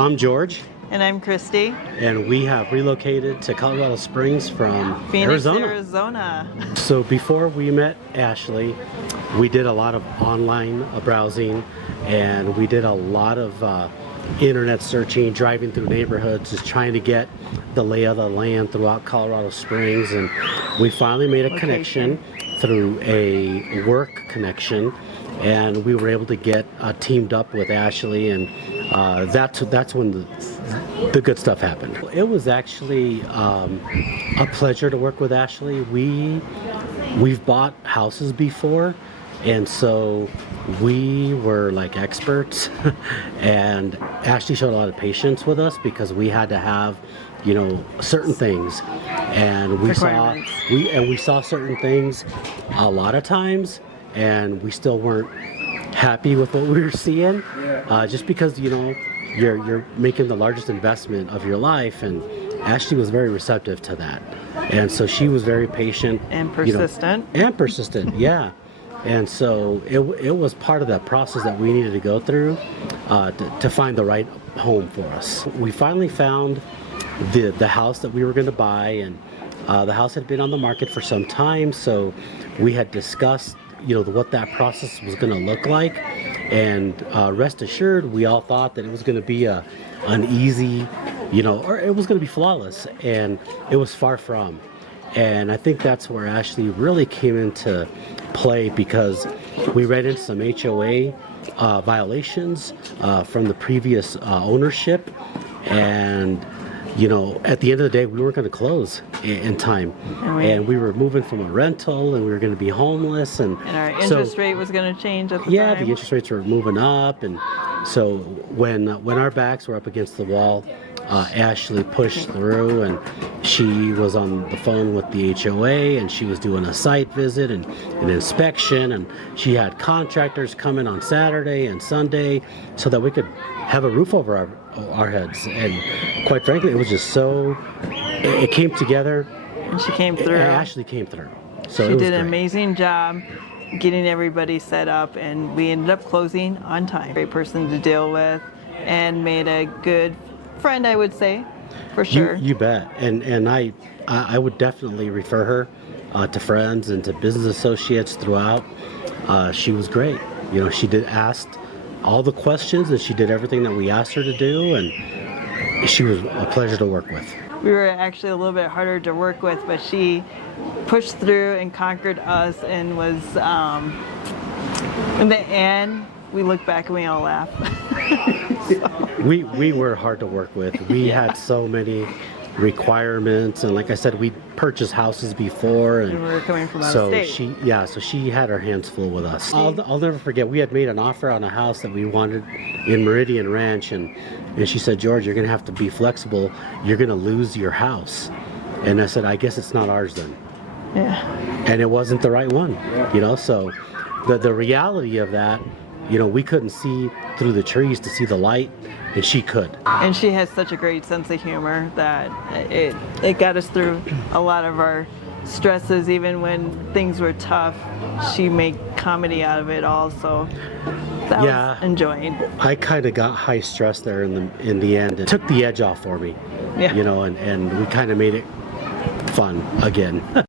I'm George. And I'm Christy. And we have relocated to Colorado Springs from Phoenix, Arizona. So before we met Ashley, we did a lot of online browsing, and we did a lot of internet searching, driving through neighborhoods, just trying to get the lay of the land throughout Colorado Springs. And we finally made a connection through a work connection, and we were able to get teamed up with Ashley, and that's when the good stuff happened. It was actually a pleasure to work with Ashley. We've bought houses before, and so we were like experts and Ashley showed a lot of patience with us because we had to have, you know, certain things, and we saw certain things a lot of times, and we still weren't happy with what we were seeing, just because, you know, you're making the largest investment of your life, and Ashley was very receptive to that, and so she was very patient and persistent. Yeah. And so it was part of that process that we needed to go through to find the right home for us. We finally found the house that we were going to buy, and the house had been on the market for some time, so we had discussed, you know, what that process was going to look like, and rest assured, we all thought that it was going to be an easy, you know, or it was going to be flawless, and it was far from. And I think that's where Ashley really came into play, because we ran into some HOA violations from the previous ownership, and you know, at the end of the day, we weren't going to close in time, and we were moving from a rental, and we were going to be homeless, and our interest rate was going to change at the time. Yeah, the interest rates were moving up, and so when our backs were up against the wall, Ashley pushed through, and she was on the phone with the HOA, and she was doing a site visit and an inspection, and she had contractors come in on Saturday and Sunday so that we could have a roof over our heads. And quite frankly, it was just so, it came together. And she came through. Ashley came through. So she did an amazing job getting everybody set up, and we ended up closing on time. Great person to deal with, and made a good friend, I would say, for sure. You bet. And I would definitely refer her to friends and to business associates throughout. She was great. You know, she asked all the questions, and she did everything that we asked her to do, and she was a pleasure to work with. We were actually a little bit harder to work with, but she pushed through and conquered us, and was in the end, we look back and we all laugh. We were hard to work with. We had so many requirements, and like I said, we purchased houses before, and we were coming from out of state. So she had her hands full with us. I'll never forget, we had made an offer on a house that we wanted in Meridian Ranch, and she said, "George, you're gonna have to be flexible. You're gonna lose your house." And I said, "I guess it's not ours then." Yeah. And it wasn't the right one, you know. So the reality of that, you know, we couldn't see through the trees to see the light, and she could. And she has such a great sense of humor that it got us through a lot of our stresses. Even when things were tough, she made comedy out of it all, so that was enjoying. I kind of got high stress there in the end. It took the edge off for me, you know, and we kind of made it fun again.